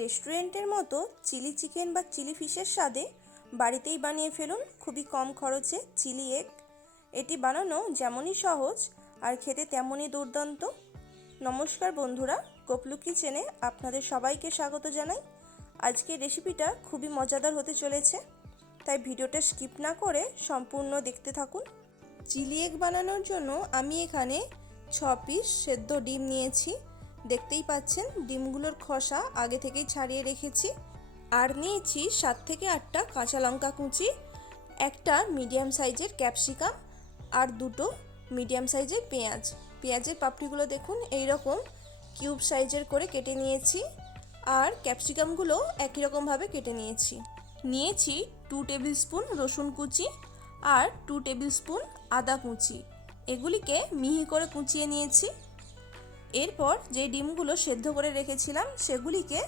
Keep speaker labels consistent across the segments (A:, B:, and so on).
A: রেস্টুরেন্টের মতো chilli chicken বা চিলি ফিশের স্বাদে বাড়িতেই বানিয়ে ফেলুন খুবই কম খরচে চিলি এগ। এটি বানানো যেমনই সহজ আর খেতে তেমনই দুর্দান্ত। নমস্কার বন্ধুরা কপলু কিচেনে আপনাদের সবাইকে স্বাগত জানাই। আজকের রেসিপিটা খুবই মজাদার হতে চলেছে, তাই ভিডিওটা স্কিপ না করে সম্পূর্ণ দেখতে থাকুন। চিলি এগ বানানোর জন্য আমি এখানে ছ পিস সেদ্ধ ডিম নিয়েছি। দেখতেই পাচ্ছেন, ডিমগুলোর খোসা আগে থেকেই ছাড়িয়ে রেখেছি। আর নিয়েছি সাত থেকে আটটা কাঁচা লঙ্কা কুচি, একটা মিডিয়াম সাইজের ক্যাপসিকাম আর দুটো মিডিয়াম সাইজের পেঁয়াজ। পেঁয়াজের পাপড়িগুলো দেখুন এই রকম কিউব সাইজের করে কেটে নিয়েছি আর ক্যাপসিকামগুলো একই রকমভাবে কেটে নিয়েছি। নিয়েছি টু টেবিল স্পুন রসুন কুচি আর টু টেবিল স্পুন আদা কুচি। এগুলিকে মিহি করে কুচিয়ে নিয়েছি। এরপর যে ডিমগুলো সেদ্ধ করে রেখেছিলাম, সেগুলিকে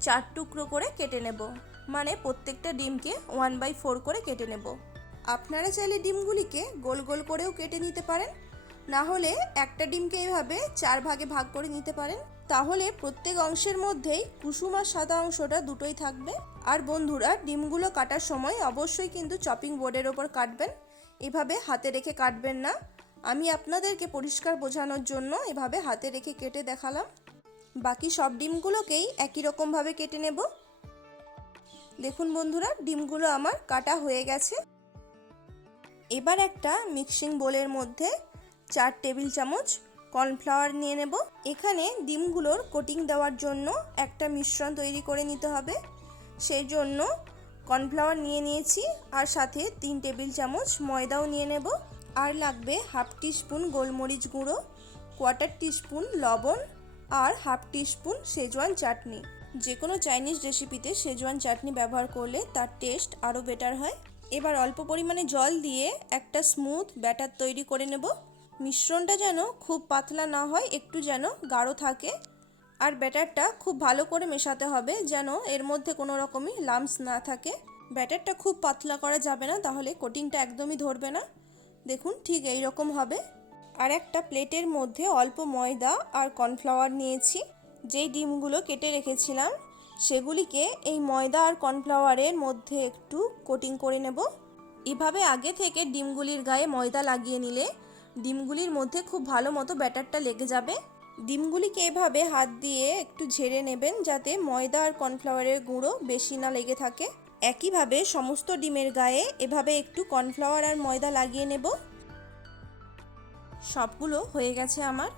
A: চার টুকরো করে কেটে নেব। মানে প্রত্যেকটা ডিমকে ওয়ান বাই ফোর করে কেটে নেব। আপনারা চাইলে ডিমগুলিকে গোল গোল করেও কেটে নিতে পারেন। না হলে একটা ডিমকে এইভাবে চার ভাগে ভাগ করে নিতে পারেন। তাহলে প্রত্যেক অংশের মধ্যেই কুসুম আর সাদা অংশটা দুটোই থাকবে। আর বন্ধুরা, ডিমগুলো কাটার সময় অবশ্যই কিন্তু চপিং বোর্ডের ওপর কাটবেন। এভাবে হাতে রেখে কাটবেন না। আমি আপনাদেরকে পরিষ্কার বোঝানোর জন্য এভাবে হাতে রেখে কেটে দেখালাম। বাকি সব ডিমগুলোকেই একই রকমভাবে কেটে নেব। দেখুন বন্ধুরা, ডিমগুলো আমার কাটা হয়ে গেছে। এবার একটা মিক্সিং বোলের মধ্যে চার টেবিল চামচ কর্নফ্লাওয়ার নিয়ে নেব। এখানে ডিমগুলোর কোটিং দেওয়ার জন্য একটা মিশ্রণ তৈরি করে নিতে হবে। সেই জন্য কর্নফ্লাওয়ার নিয়ে নিয়েছি আর সাথে তিন টেবিল চামচ ময়দাও নিয়ে নেব। আর লাগবে হাফ টিস্পুন গোলমরিচ গুঁড়ো, কোয়ার্টার টিস্পুন লবণ আর হাফ টিস্পুন সেজওয়ান চাটনি। যে কোনো চাইনিজ রেসিপিতে সেজওয়ান চাটনি ব্যবহার করলে তার টেস্ট আরও বেটার হয়। এবার অল্প পরিমাণে জল দিয়ে একটা স্মুথ ব্যাটার তৈরি করে নেব। মিশ্রণটা যেন খুব পাতলা না হয়, একটু যেন গাঢ় থাকে। আর ব্যাটারটা খুব ভালো করে মেশাতে হবে যেন এর মধ্যে কোনো রকমই লামস না থাকে। ব্যাটারটা খুব পাতলা করা যাবে না, তাহলে কোটিংটা একদমই ধরবে না। দেখুন, ঠিক এই রকম হবে। আর একটা প্লেটের মধ্যে অল্প ময়দা আর কর্নফ্লাওয়ার নিয়েছি। যেই ডিমগুলো কেটে রেখেছিলাম, সেগুলিকে এই ময়দা আর কর্নফ্লাওয়ারের মধ্যে একটু কোটিং করে নেব। এভাবে আগে থেকে ডিমগুলির গায়ে ময়দা লাগিয়ে নিলে ডিমগুলির মধ্যে খুব ভালো মতো ব্যাটারটা লেগে যাবে। ডিমগুলিকে এভাবে হাত দিয়ে একটু ঝেড়ে নেবেন, যাতে ময়দা আর কর্নফ্লাওয়ারের গুঁড়ো বেশি না লেগে থাকে। একইভাবে সমস্ত ডিমের গায়ে এভাবে একটু কর্নফ্লাওয়ার আর ময়দা লাগিয়ে নেব। সবগুলো হয়ে গেছে আমার।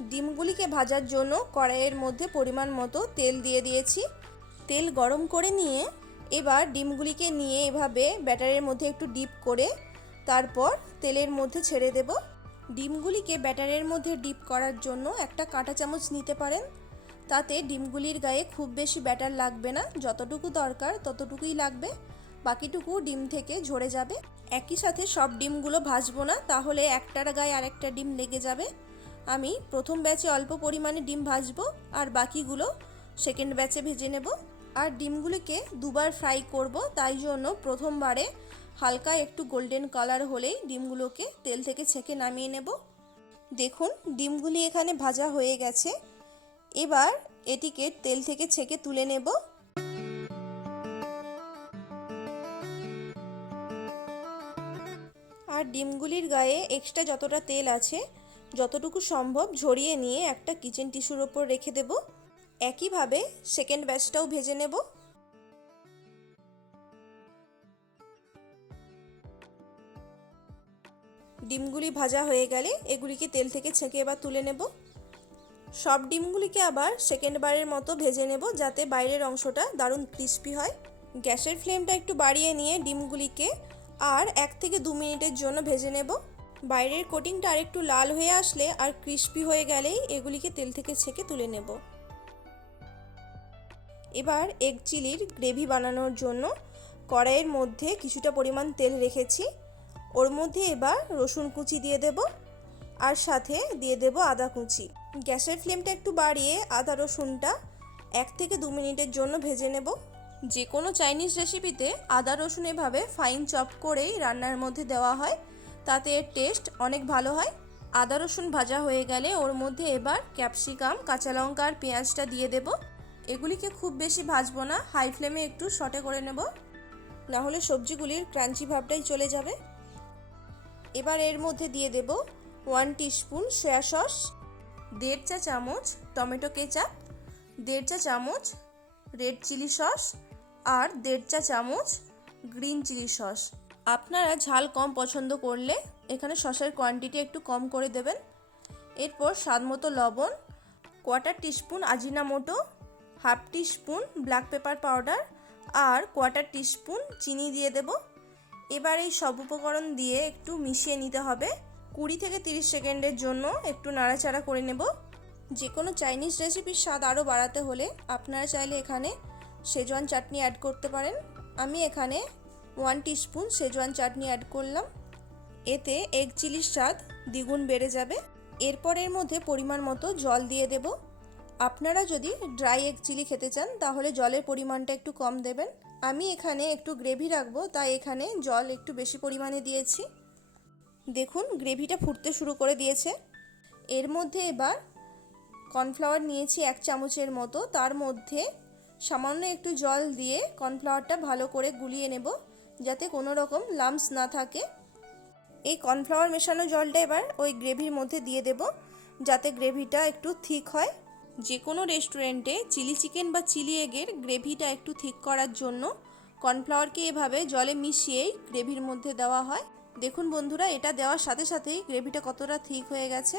A: ডিমগুলিকে ভাজার জন্য কড়াইয়ের মধ্যে পরিমাণ মতো তেল দিয়ে দিয়েছি। তেল গরম করে নিয়ে এবার ডিমগুলিকে নিয়ে এভাবে ব্যাটারের মধ্যে একটু ডিপ করে তারপর তেলের মধ্যে ছেড়ে দেব। ডিমগুলিকে ব্যাটারের মধ্যে ডিপ করার জন্য একটা কাঁটা চামচ নিতে পারেন। তাতে ডিমগুলির গায়ে খুব বেশি ব্যাটার লাগবে না, যতটুকু দরকার ততটুকুই লাগবে। বাকিটুকু ডিম থেকে ঝরে যাবে। একই সাথে সব ডিমগুলো ভাজবো না, তাহলে একটার গায়ে আরেকটা ডিম লেগে যাবে। আমি প্রথম ব্যাচে অল্প পরিমাণে ডিম ভাজবো, আর বাকিগুলো সেকেন্ড ব্যাচে ভেজে নেব। আর ডিমগুলিকে দুবার ফ্রাই করব, তাই জন্য প্রথমবারে হালকা একটু গোল্ডেন কালার হলেই ডিমগুলোকে তেল থেকে ছেঁকে নামিয়ে নেব। দেখুন, ডিমগুলি এখানে ভাজা হয়ে গেছে। এবার এটিকে তেল থেকে ছেঁকে তুলে নেব। আর ডিমগুলির গায়ে এক্সট্রা যতটা তেল আছে, যতটুকু সম্ভব ঝরিয়ে নিয়ে একটা কিচেন টিস্যুর ওপর রেখে দেব। একইভাবে সেকেন্ড ব্যাচটাও ভেজে নেব। ডিমগুলি ভাজা হয়ে গেলে এগুলিকে তেল থেকে ছেঁকে এবার তুলে নেব। সব ডিমগুলিকে আবার সেকেন্ড বারের মতো ভেজে নেব যাতে বাইরের অংশটা দারুণ ক্রিস্পি হয়। গ্যাসের ফ্লেমটা একটু বাড়িয়ে নিয়ে ডিমগুলিকে আর এক থেকে দু মিনিটের জন্য ভেজে নেব। বাইরের কোটিংটা আরেকটু লাল হয়ে আসলে আর ক্রিস্পি হয়ে গেলেই এগুলিকে তেল থেকে ছেঁকে তুলে নেব। এবার এগ চিলির গ্রেভি বানানোর জন্য কড়াইয়ের মধ্যে কিছুটা পরিমাণ তেল রেখেছি। ওর মধ্যে এবার রসুন কুচি দিয়ে দেব আর সাথে দিয়ে দেব আদা কুচি। গ্যাসের ফ্লেমটা একটু বাড়িয়ে আদা রসুনটা এক থেকে দু মিনিটের জন্য ভেজে নেব। যে কোনো চাইনিজ রেসিপিতে আদা রসুন এভাবে ফাইন চপ করেই রান্নার মধ্যে দেওয়া হয়, তাতে এর টেস্ট অনেক ভালো হয়। আদা রসুন ভাজা হয়ে গেলে ওর মধ্যে এবার ক্যাপসিকাম কাঁচা লঙ্কা আর পেঁয়াজটা দিয়ে দেব। এগুলিকে খুব বেশি ভাজবো না হাই ফ্লেমে একটু শটে করে নেব। না হলে সবজিগুলির ক্রাঞ্চি ভাবটাই চলে যাবে। এবার এর মধ্যে দিয়ে দেব ওয়ান টিস্পুন সয়া সস দেড় চা চামচ টমেটো কেচাপ, দেড় চা চামচ রেড চিলি সস আর দেড় চা চামচ গ্রিন চিলি সস। আপনারা ঝাল কম পছন্দ করলে এখানে সসের কোয়ান্টিটি একটু কম করে দেবেন। এরপর স্বাদ মতো লবণ quarter teaspoon Ajinomoto half teaspoon black pepper powder আর কোয়ার্টার টিস্পুন চিনি দিয়ে দেব। এবার এই সব উপকরণ দিয়ে একটু মিশিয়ে নিতে হবে। কুড়ি থেকে তিরিশ সেকেন্ডের জন্য একটু নাড়াচাড়া করে নেব। যে কোনো চাইনিজ রেসিপির স্বাদ আরও বাড়াতে হলে আপনারা চাইলে এখানে সেজওয়ান চাটনি অ্যাড করতে পারেন। আমি এখানে one teaspoon Schezwan chutney add করলাম। এতে এগ চিলির স্বাদ দ্বিগুণ বেড়ে যাবে। এরপর এর মধ্যে পরিমাণ মতো জল দিয়ে দেব। আপনারা যদি ড্রাই এগ চিলি খেতে চান, তাহলে জলের পরিমাণটা একটু কম দেবেন। আমি এখানে একটু গ্রেভি রাখব, তাই এখানে জল একটু বেশি পরিমাণে দিয়েছি। দেখুন, গ্রেভিটা ফুটতে শুরু করে দিয়েছে। এর মধ্যে এবার কর্নফ্লাওয়ার নিয়েছি এক চামচের মতো। তার মধ্যে সামান্য একটু জল দিয়ে কর্নফ্লাওয়ারটা ভালো করে গুলিয়ে নেব, যাতে কোনো রকম লামস না থাকে। এই কর্নফ্লাওয়ার মেশানো জলটা এবার ওই গ্রেভির মধ্যে দিয়ে দেব, যাতে গ্রেভিটা একটু থিক হয়। যে কোনো রেস্টুরেন্টে চিলি চিকেন বা চিলি এগের গ্রেভিটা একটু থিক করার জন্য কর্নফ্লাওয়ারকে এভাবে জলে মিশিয়েই গ্রেভির মধ্যে দেওয়া হয়। দেখুন বন্ধুরা, এটা দেওয়ার সাথে সাথেই গ্রেভিটা কতটা থিক হয়ে গেছে।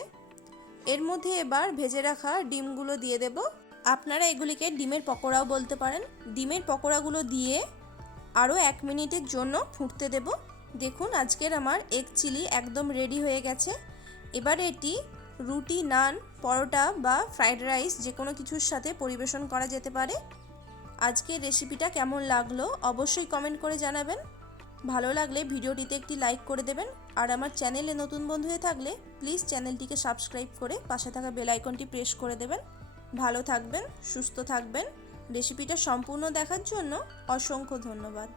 A: এর মধ্যে এবার ভেজে রাখা ডিমগুলো দিয়ে দেব। আপনারা এগুলিকে ডিমের পকোড়াও বলতে পারেন। ডিমের পকোড়াগুলো দিয়ে আরও এক মিনিটের জন্য ফুটতে দেব। দেখুন, আজকের আমার এগ চিলি একদম রেডি হয়ে গেছে। এবার এটি রুটি, নান, পরোটা বা ফ্রাইড রাইস যে কোনো কিছুর সাথে পরিবেশন করা যেতে পারে। আজকের রেসিপিটা কেমন লাগল অবশ্যই কমেন্ট করে জানাবেন। ভালো লাগলে ভিডিওটিতে একটি লাইক করে দেবেন আর আমার চ্যানেলে নতুন বন্ধু হয়ে থাকলে প্লিজ চ্যানেলটিকে সাবস্ক্রাইব করে পাশে থাকা বেল আইকনটি প্রেস করে দেবেন। ভালো থাকবেন, সুস্থ থাকবেন। রেসিপিটা সম্পূর্ণ দেখার জন্য অসংখ্য ধন্যবাদ।